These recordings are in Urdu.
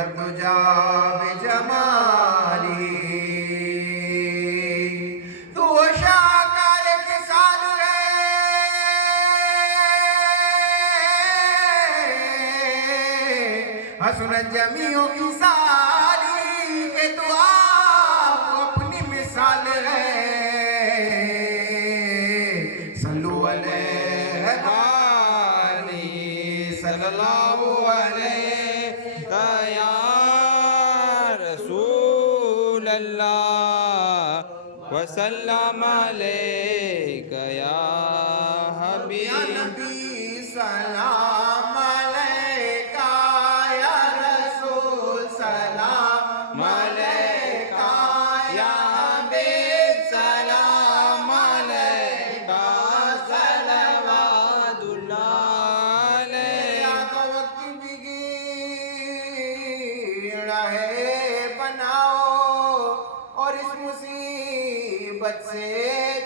الدجى بجماله تو شاکر خصال ہے حسن جمیع خصالی کہ تو آپ اپنی مثال ہے صلو علیہ صلی اللہ علیہ یا رسول اللہ وسلم علیک یا حبیب نبی سلام علیکہ یا رسول سلام علیکہ یا حبیب سلام علیکہ صلوات اللہ علیہ یا تو وقت بگیڑ ہے بناؤ اور اس مصیبت سے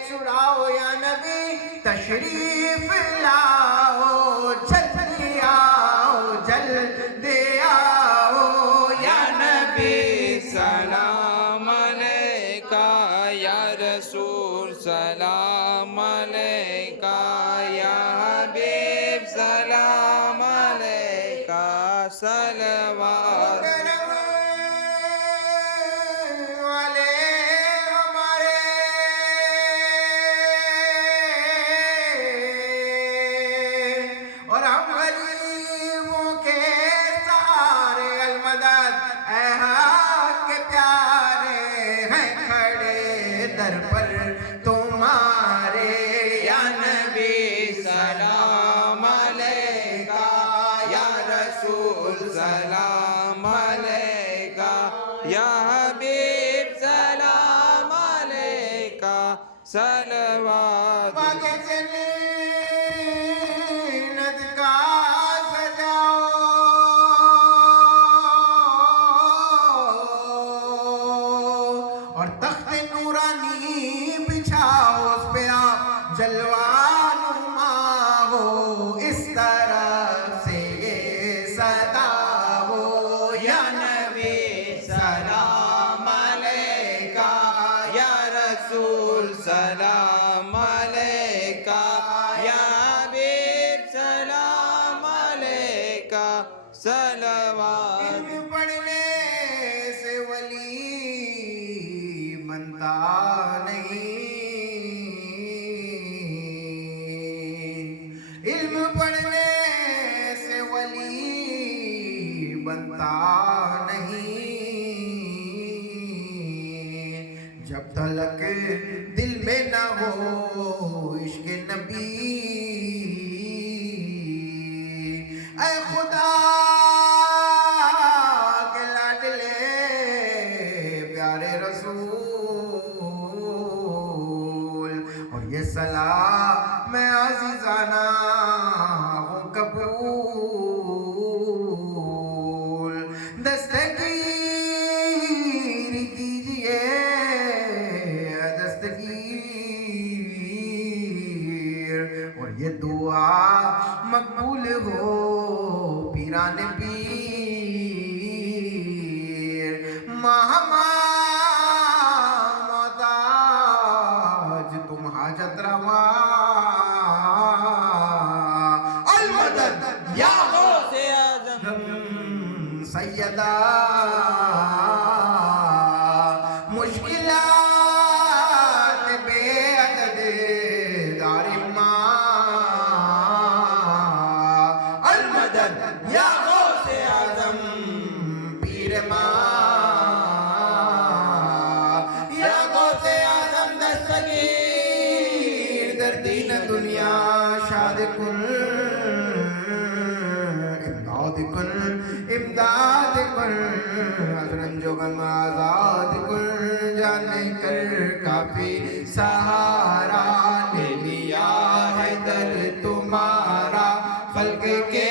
چھڑاؤ یا نبی تشریف لاؤ جلدی آؤ جلدی آؤ یا نبی سلام علیکہ یا رسول سلام علیکہ یا حبیب سلام علیکہ صلوات والے ہمارے اور ہم غریبوں کے سارے المدد اے حق کے پیارے ہیں کھڑے در پر تمہارے یا نبی سلام علیکہ یا رسول سلام علیکہ یا حبیب سلام علیکہ صلوات باغ جنت کا سجاؤ اور تخت نورانی بچھاؤ اس پہ آپ جلوہ نما ہو اس طرف سے یہ صدا ہو یا نبی سلام علیکہ یا رسول سلام علیکہ یا حبیب سلام علیکہ صلوات علم پڑھنے سے ولی بنتا نہیں علم پڑھنے سے ولی بنتا نہیں جب تلک دل میں نہ ہو عشق نبی اے خدا کے لاڈلے پیارے رسول اور یہ صلاح میں عزیزانہ ہوں قبول دستگیر کیجئے دستگیر اور یہ دعا مقبول ہو پیران پیر محتاج تم حاجت روا المدد یا غوث اعظم سیدہ مشکلات بے عدد دار ماں المدد یا غوث اعظم پیر ماں یا غوث اعظم دستگیر در دین دنیا شاد کن امداد کن امداد کن حسن جو غم آزاد کن جانے کر کافی سہارا لے لیا ہے در تمہارا خلق کے